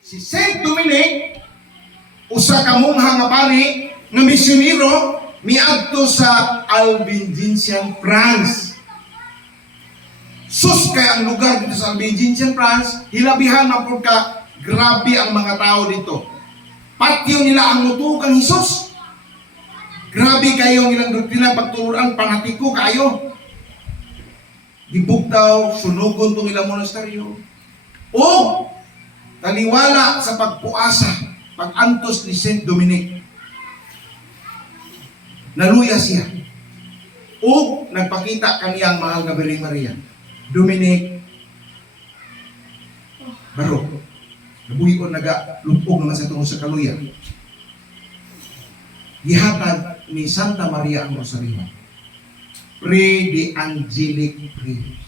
Si Saint Dominic, usa ka monghang nga pari nga misyonero miadto sa Albigensian France. Sus kay ang lugar dito sa Albigensian France, hilabihan na po ka, grabe ang mga tao dito. Patyo nila ang mutugang Hesus. Grabe kayo ang ilang doktrina, pagturuan, panatiko kayo. Gibugtaw, sunugon itong ilang monastaryo. O, taliwala sa pagpuasa, pag-antos ni Saint Dominic. Naluya siya. O, nagpakita kaniyang mahal na Birheng Maria. Dominic, baro. Nabuhion naga-lupog naman sa tungkol sa kaluya. Gihatag ni Santa Maria ang Rosario. Pray the angelic prayers.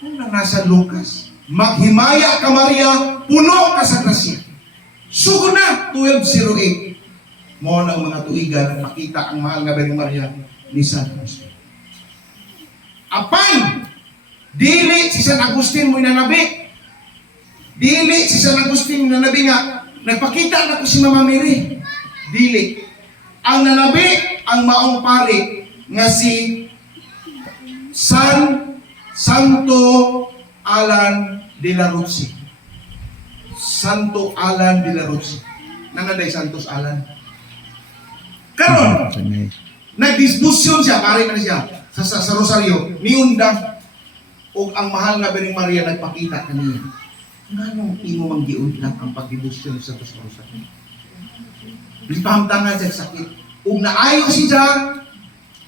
Ano na nasa Lucas? Maghimaya ka Maria, puno ka sa grasya. Sugod na, 12:08. Mo ng mga tuigan, makita ang mahal na Birheng Maria ni San Agustin. Apay, dili si San Agustin mo inanabi. Dili si San Agustin mo inanabi nga, nagpakita na ko si Mama Mary. Dili. Ang nanabi, ang maong pari, nga si Santo Alan de la Rossi. Santo Alan de la Rossi. Nangaday Santos Alan. Karon, nagdisbusyon siya, pari na siya, sa Rosario, niundang, o ang mahal na Birheng Maria nagpakita kaniya. Nganong imo manggiundang ang pagdibusyon sa Rosario? Lipahamtangan siya sakit. Ug naayo siya,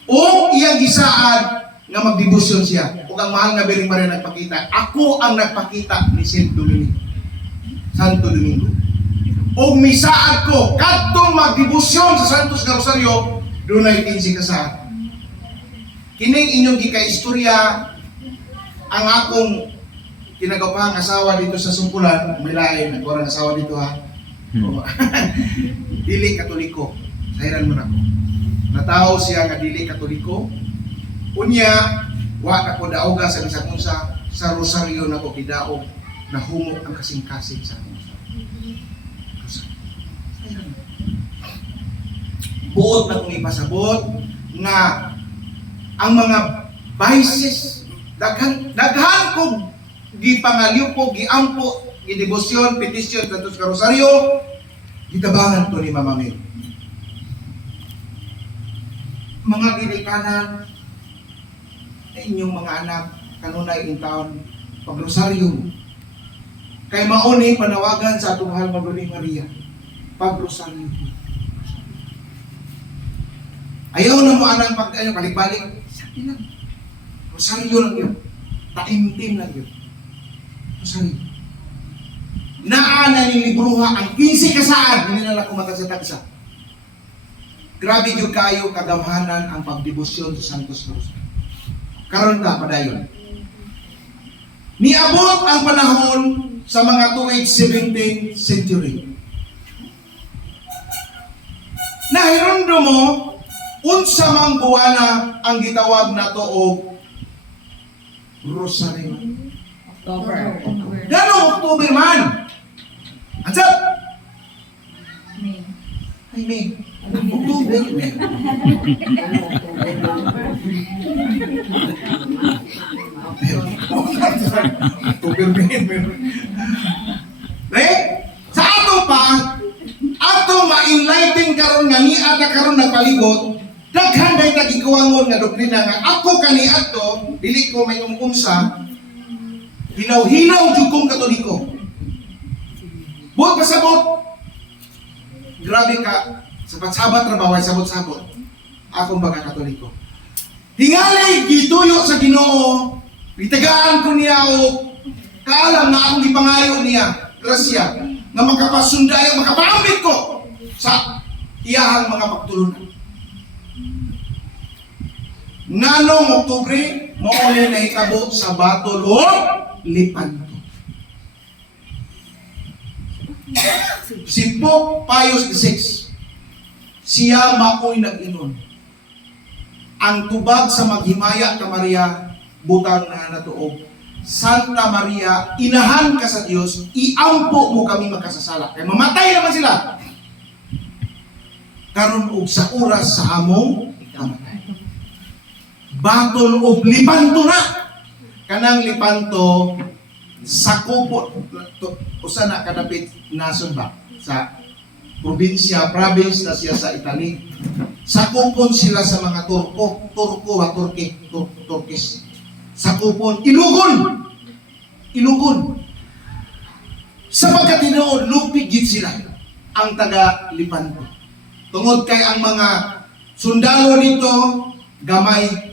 o iyang gisaad nga magdibusyon siya. Ug ang mahal na Birheng Maria nagpakita, ako ang nagpakita ni Saint Dominic, Santo Domingo. Ug misaad ko, kadtong magdibusyon sa Santos nga Rosario, dunay 15 kasaad. Kining inyong gikaistorya, ang akong kinagapahang asawa dito sa Sumpulan, may lain, nagwarang asawa dito ha. Dili Katoliko. Sahiran mo na ko. Nataw siya nga dili Katoliko. Unya, wa na ko daoga sa bisag unsa sa Rosario na ko kidaog na humok ang kasing-kasing sa unsa. Buot na kong ipasabot nga ang mga vices daghan ko gipangalyo ko giampo gidebosyon petisyon kantos ka Rosario gitabangan to ni Mama Mary. Mga ginikanan na inyong mga anak kanunay yung taon pag Rosario kay mauni panawagan sa atong mahal na Birheng Maria pag Rosario. Ayaw na mo anang balik-balik. Sabi lang. Rosario lang yun. Taimtim lang yun. Rosario. Naana ni libruha ang 15 kasaad. Hindi na lang kumatagsa-tagsa. Grabe yung kayo kagamhanan ang pagdebosyon sa Santos Cruz. Karon ta padayon. Niabot ang panahon sa mga tuig 17th century. Nahirundo mo unsa mang buwana ang gitawag nato og Rosario. October. Ganong October man. Ansa? May. Ay, May. October. October, May. Eh? Sa ato pa, ato ma-enlighten karon nga ni ata karon nagpalibot, daghan day tagikuwangon nga doktrina nga ako kani adto dili ko may umunsa hilaw-hilaw jud kong Katoliko. Buot pasabot. Grabe ka sabat-sabat ra baway sabot-sabot. Akong baga Katoliko. Tingali gituyo sa Ginoo, itagaan ko niya o kaalam na akong gipangayo niya, grasya, nga makapasundayo, makapaambit ko sa iyahang mga pagtulunan. Nganong Oktubre, mauli na hitabo sa Batolor, Lipanto. Si Pope Pius VI, siya mao'y nag-inon. Ang tubag sa maghimaya ka Maria, butang na natuog Santa Maria, inahan ka sa Diyos, iampo mo kami magkasasala. Kaya mamatay naman sila. Karon og sa oras sa among kamatay. Battle of Lipanto na. Kanang Lipanto, sakupon, usa na kadapit nasod ba? Sa province na siya sa Italy. Sakupon sila sa mga Turkish. Sakupon, Ilugon. Sapagkat tinuod, lupig gid sila ang taga Lipanto. Tungod kay ang mga sundalo dito, gamay,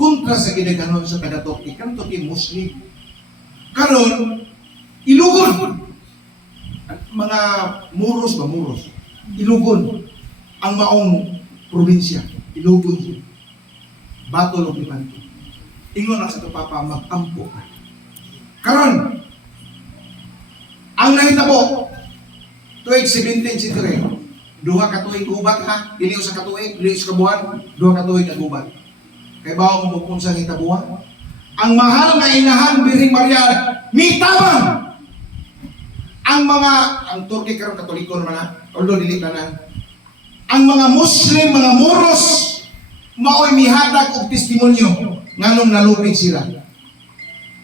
kontra sa ginaganon sa taga Turkey. Kanang Turkey, Muslim. Karon, Ilugon. Mga Muros. Ilugon ang maong probinsya. Ilugon. Battle of Lipanto. Ingon ang sa ito, Papa, mag-ampo ka. Karon, ang nahitabo, tuig 17 duha ka tuig gubat ha, dili usa ka tuig, dili usa ka buwan, duha ka tuig ka gubat. Kay bawo mo kung sa hitabuan. Ang mahal na inahan Birheng Maria mitabang ang Turkey karon Katoliko naman ha, although dili tanan. Ang mga Muslim, mga Muros mao'y mihatag og testimonyo nganong nalupig sila.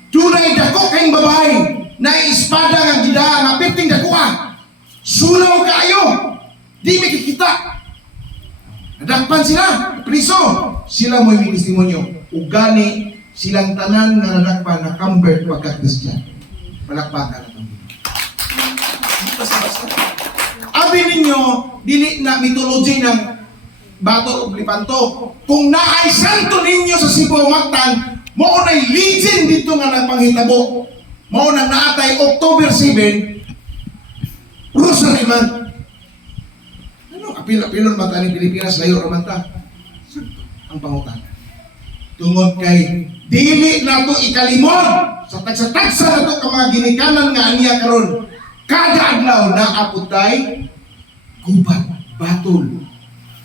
Dunay dako kayong babae na espada nga gidaan nga piting dakuha. Sulaw kaayo. Di makikita. Nadakpan sila, priso. Sila mo'y may testimonyo. Ugani silang tanan nga nadakpan na convert pagka-Christian. Palakpakan na ito. Abi ninyo, dili na mythology ng Battle of Lipanto. Kung naay santo ninyo sa Cebu Mactan, mao na'y legend dito nga nagpanghitabo. Mao nang naatay October 7, Rosary Month. Ano, apil-apilon man taning Pilipinas, layo raman ta. Ang pangutan. Tungod kay dili na to ikalimot sa tagsa-tagsa na to ka mga ginikanan nga aniya karon. Kada adlaw na aputay gubat, batol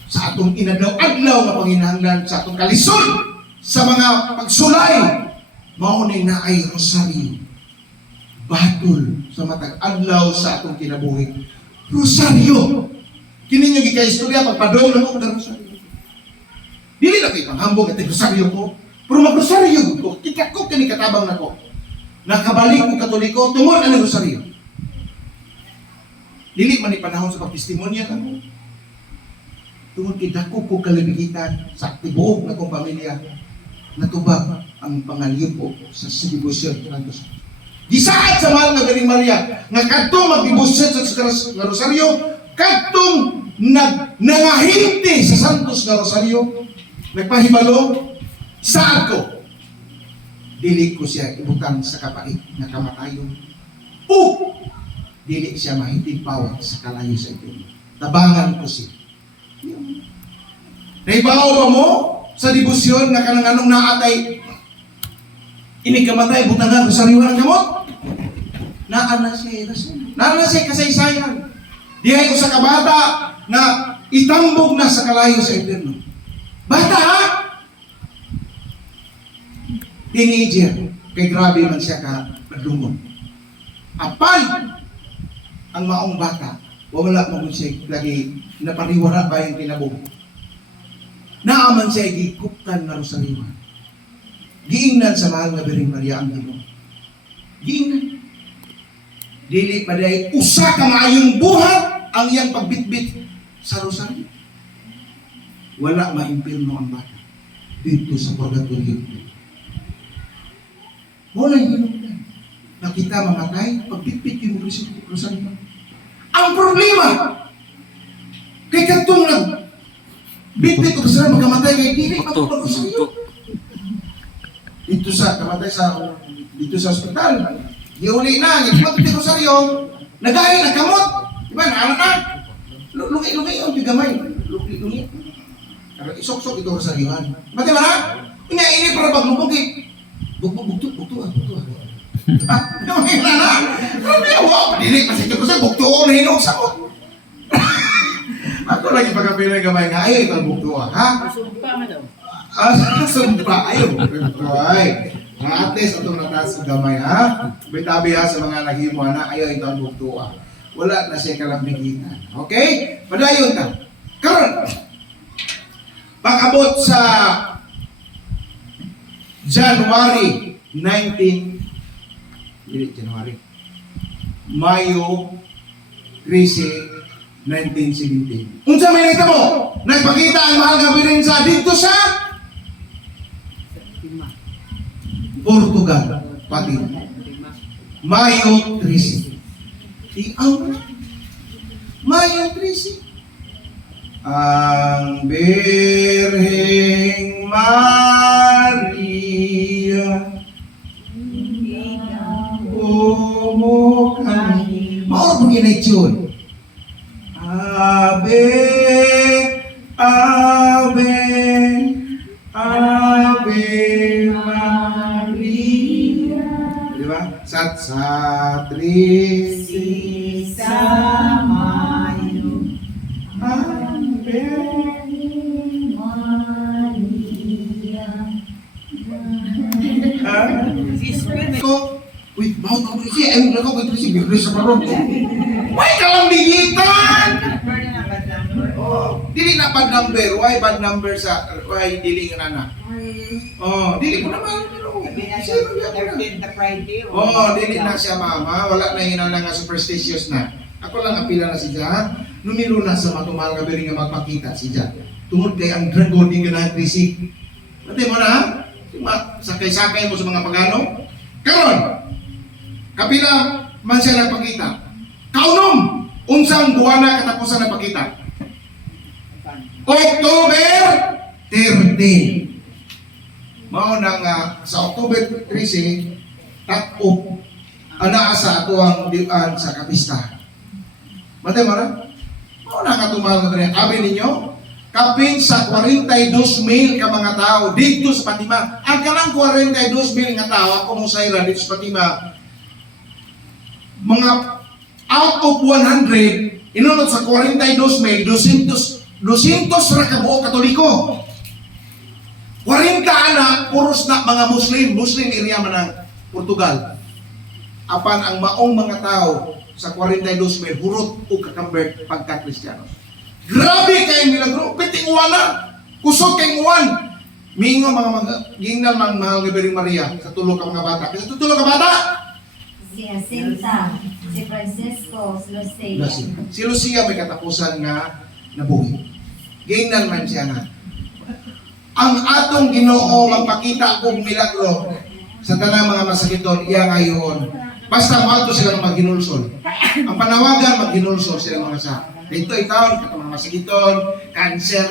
sa atong inadlaw-adlaw nga panginahanglan sa atong kalisod sa mga pagsulay. Mao ni naay rosaryo. Batol sa matag adlaw sa atong kinabuhi. Rosaryo. Kini niyo gikaistorya pagpadong lang og rosaryo. Dili na kay panghambog at rosaryo ko. Pero mag-rosaryo ko, kikakok kani katabang nako. Nakabalik ko Katoliko tungod ani rosaryo. Dili man ni panahon sa pagtestimonya kamo. Tungod kay dako ko kalabigitan sa tibuok na kong pamilya natubag ang pangalipok sa sibibusyon kantos. Gisaad sa mahal nga Birheng Maria nga kadtong magbibusyon sa rosaryo, kadtong nangahinti sa santos nga rosaryo, nagpahibalo saad ko. Dili ko siya ibutang sa kapait na kamatayon. Dili siya mahitig pawat sa kalayo sa ito. Tabangan ko siya. Naibaw ba mo sa debosyon nga kanang anong naatay inikamatay butangan rosaryuhan ang gamot? Naan na siya kasaysayan. Dihay ko sa kabata na itambog na sa kalayo sa impyerno. Bata ha? Teenager. Kay grabe man siya ka madlungon. Apan ang maong bata, wala mo siya lagi napariwara ba yung kinabog. Naaman siya gikuptan na rosaryuhan. Giingnan sa mahal nga Birheng Maria ang Ginoo. Giingnan. Dili pa dahil usa ka maayong buhat ang iyang pagbitbit sa rosaryo. Wala maimpirno ang bata dito sa purgatorio. Wala yung na kita mamatay, pagbitbit yung rosaryo. Ang problema, kay katong bitbit o kasara magkamatay kay dili mag-rosaryo. Dito sa ospital, giuli na, hindi matutong rosaryo, nagahin, nagkamot, diba, naanak na, lungi yung gamay, lungi. Pero isok-sok ito rosaryohan. Mati ba na? Ini para paglubog eh. Bukto. Lungi na na. Dili, kasi ito ko sa bukto ko na hinog sakot. Ako lagi pagkapilang gamay nga, ayaw ito bukto ha? Sumpa nga daw. Sumpa, ayaw bukto ay. At least itong nataas ng gamay ha. Bitabi ha sa mga naghimo na ayaw itong bugtua. Wala na siya kalambigitan. Okay? Padayon ta. Karon. Pag-abot sa January 19 January. Mayo 13, 1917. Unsa may nakita mo? Nagpakita ang mahal nga Birenza dito sa Portugal. Pati. Mayo 13. Tiaw na. Mayo 13. Ang Birheng Maria umukani. Mao pag ginaytyon. Ave, Ave, Ave Maria. Di ba? Sat Trisi Samayo. Ave. Ko, wait, mau ka Trisi? Ayaw na ko kay Trisi. Bigris sa parong ko. Why ka lang bigitan? Oh, dili na bad number. Why bad number sa why dili nga na? Oh, dili ko naman. Oh, dili na siya mama. Wala na hinala nga superstitious na. Ako lang apila na si Jan. Numero na sa matumal nga bili nga magpakita si Jan. Tungod kay ang dragon di nga na Trisi. Pati mo na? Sakay-sakay mo sa mga pagano. Karon, kapila man siya nagpakita. Kaunom, unsang buwan na katapusan ng pagkita? October 13. Mao na nga sa October 13, takop ana sa ato ang dian sa kapista. Matay mo na? Mao na nga tumal nga rin. Abi ninyo, kapin sa 42,000 ka mga tao dito sa Fatima. Ang kanang 42,000 nga tao ako mo sayra dito sa Fatima. Mga out of 100, inunod sa 42,000, 200 ra ka buo Katoliko. 40 ana, puros na mga Muslim area man ng Portugal. Apan ang maong mga tao sa 42,000, hurot o kakambert pagka-Kristiyano. Grabe kayo milagro, piting uwana, kusog kayong uwan. Mingo mga gingnal mga mahal nga Birheng Maria sa tulo ka mga bata. Kasi tulo ka bata? Si Jacinta, si Francisco, si Lucia. Si Lucia may katapusan nga nabuhi. Gingnal man siya na. Ang atong Ginoo magpakita og milagro sa tanang mga masakiton iya ngayon. Basta maadto sila maghinulsol. Ang panawagan maghinulsol sila mga sa. Dito itaon katong mga masakiton, cancer,